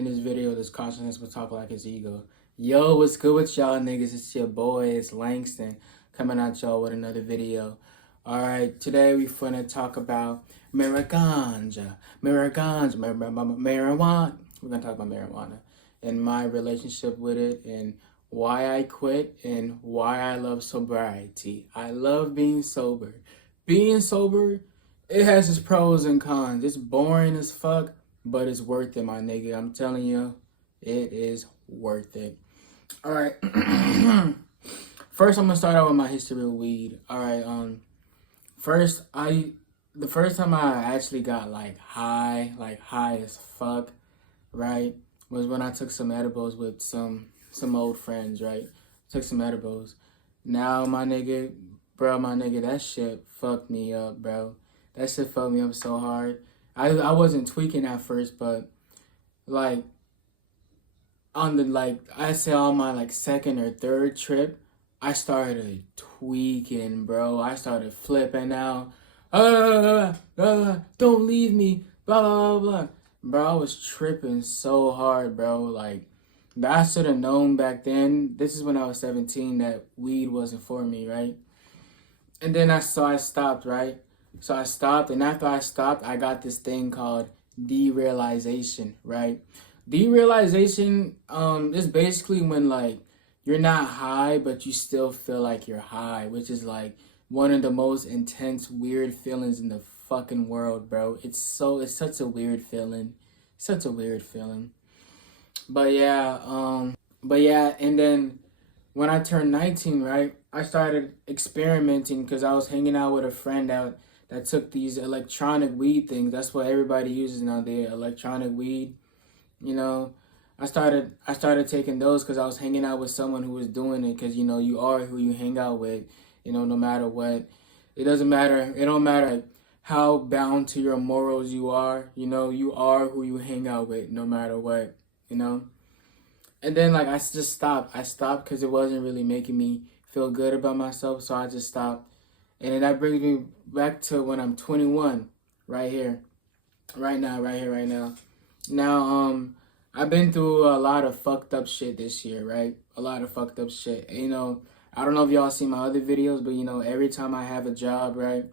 in this video, this consciousness will talk like his ego. Yo, what's good with y'all niggas? It's your boy, it's Langston, coming at y'all with another video. Alright, today we finna talk about marijuana. We're gonna talk about marijuana and my relationship with it and why I quit and why I love sobriety. I love being sober. Being sober, it has its pros and cons. It's boring as fuck, but it's worth it, my nigga. I'm telling you, it is worth it. All right. First, I'm gonna start out with my history of weed. All right. The first time I actually got like high as fuck, right, was when I took some edibles with some old friends, right? Took some edibles. Now, my nigga, that shit fucked me up, bro. That shit fucked me up so hard. I wasn't tweaking at first, but like on my second or third trip, I started tweaking, bro. I started flipping out. Don't leave me, blah blah blah. Bro, I was tripping so hard, bro. Like, I should have known back then. This is when I was 17 that weed wasn't for me, right? And then I stopped, right? So I stopped, and after I stopped, I got this thing called derealization, right? Derealization is basically when like you're not high, but you still feel like you're high, which is like one of the most intense, weird feelings in the fucking world, bro. It's such a weird feeling. Such a weird feeling. But yeah, and then when I turned 19, right, I started experimenting because I was hanging out with a friend that took these electronic weed things. That's what everybody uses now, the electronic weed. You know, I started taking those because I was hanging out with someone who was doing it. Because, you know, you are who you hang out with. You know, no matter what, it doesn't matter. It don't matter how bound to your morals you are. You know, you are who you hang out with, no matter what. You know. And then like I just stopped. I stopped because it wasn't really making me feel good about myself. So I just stopped. And then that brings me back to when I'm 21, right here, right now. Now, I've been through a lot of fucked up shit this year, right? A lot of fucked up shit. And, you know, I don't know if y'all see my other videos, but, you know, every time I have a job, right,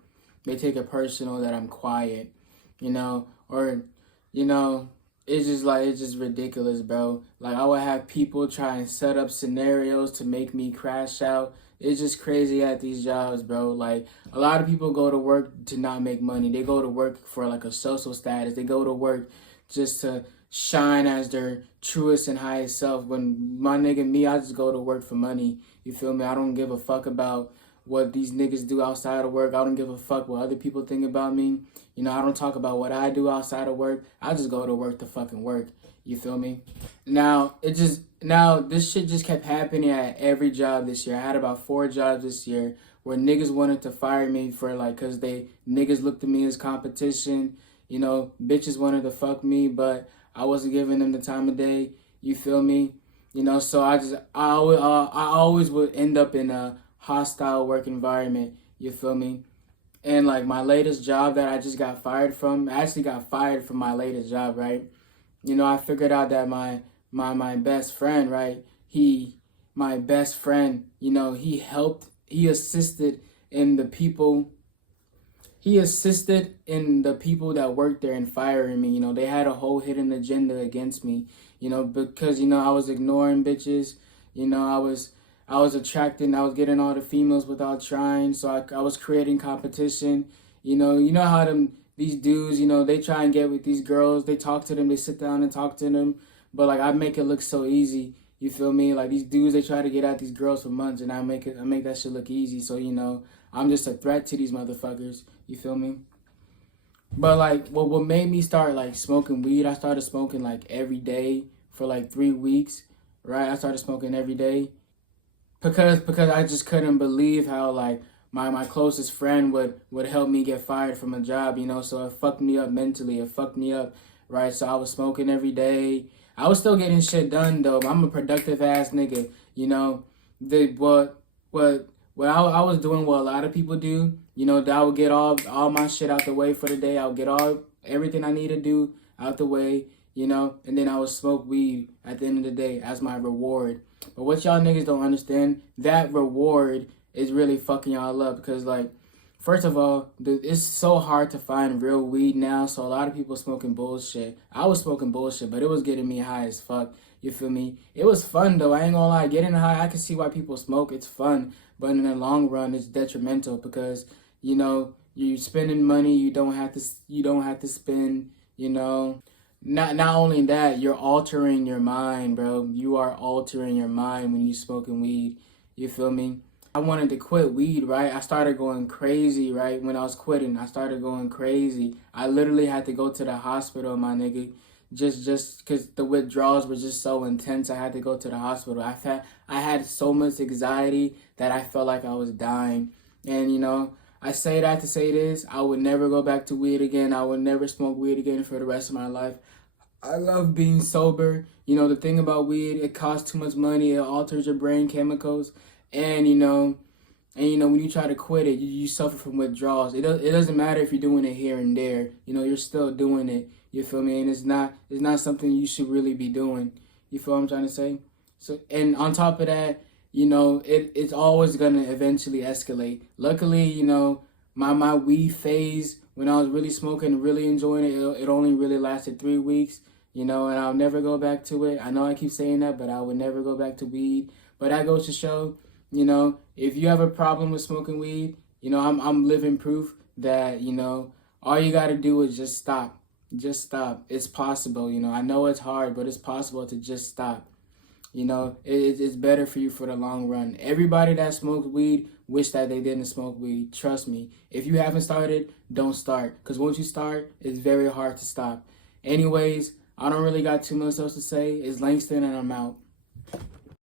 they take it personal that I'm quiet, you know, or, you know, it's just ridiculous, bro. Like, I would have people try and set up scenarios to make me crash out. It's just crazy at these jobs, bro. Like, a lot of people go to work to not make money. They go to work for, like, a social status. They go to work just to shine as their truest and highest self. When my nigga, me, I just go to work for money. You feel me? I don't give a fuck about what these niggas do outside of work. I don't give a fuck what other people think about me. You know, I don't talk about what I do outside of work. I just go to work to fucking work. You feel me? Now, this shit just kept happening at every job this year. I had about 4 jobs this year where niggas wanted to fire me for like, cause niggas looked at me as competition. You know, bitches wanted to fuck me, but I wasn't giving them the time of day. You feel me? You know, so I always would end up in a hostile work environment. You feel me? And like my latest job that I just got fired from, I actually got fired from my latest job, right? You know, I figured out that my best friend, right? My best friend, you know, he assisted in the people. He assisted in the people that worked there in firing me. You know, they had a whole hidden agenda against me, you know, because, you know, I was ignoring bitches. You know, I was attracting, I was getting all the females without trying. So I was creating competition. You know how these dudes, you know, they try and get with these girls. They talk to them. They sit down and talk to them. But, like, I make it look so easy. You feel me? Like, these dudes, they try to get at these girls for months, and I make that shit look easy. So, you know, I'm just a threat to these motherfuckers. You feel me? But, like, what made me start, like, smoking weed, I started smoking, like, every day for, like, 3 weeks, right? I started smoking every day because I just couldn't believe how, like, my closest friend would help me get fired from a job, you know? So it fucked me up mentally. It fucked me up, right? So I was smoking every day. I was still getting shit done, though. I'm a productive-ass nigga, you know? What I was doing what a lot of people do, you know, that I would get all my shit out the way for the day. I would get everything I need to do out the way, you know, and then I would smoke weed at the end of the day as my reward. But what y'all niggas don't understand, that reward is really fucking y'all up because, like, first of all, it's so hard to find real weed now, so a lot of people smoking bullshit. I was smoking bullshit, but it was getting me high as fuck. You feel me? It was fun though. I ain't gonna lie. Getting high, I can see why people smoke. It's fun, but in the long run, it's detrimental because you know you're spending money you don't have to. You don't have to spend. You know, not only that, you're altering your mind, bro. You are altering your mind when you smoking weed. You feel me? I wanted to quit weed, right? I started going crazy, right? When I was quitting, I started going crazy. I literally had to go to the hospital, my nigga, just because the withdrawals were just so intense. I had to go to the hospital. I had so much anxiety that I felt like I was dying. And you know, I say that to say this: I would never go back to weed again. I would never smoke weed again for the rest of my life. I love being sober. You know, the thing about weed, it costs too much money. It alters your brain chemicals. And when you try to quit it, you suffer from withdrawals. It doesn't matter if you're doing it here and there. You know, you're still doing it. You feel me? And it's not something you should really be doing. You feel what I'm trying to say? So, and on top of that, you know, it's always gonna eventually escalate. Luckily, you know, my weed phase when I was really smoking, really enjoying it, it only really lasted 3 weeks. You know, and I'll never go back to it. I know I keep saying that, but I would never go back to weed. But that goes to show, you know, if you have a problem with smoking weed, you know, I'm living proof that, you know, all you got to do is just stop. Just stop. It's possible, you know. I know it's hard, but it's possible to just stop. You know, it's better for you for the long run. Everybody that smokes weed wish that they didn't smoke weed. Trust me. If you haven't started, don't start. Because once you start, it's very hard to stop. Anyways, I don't really got too much else to say. It's Langston and I'm out.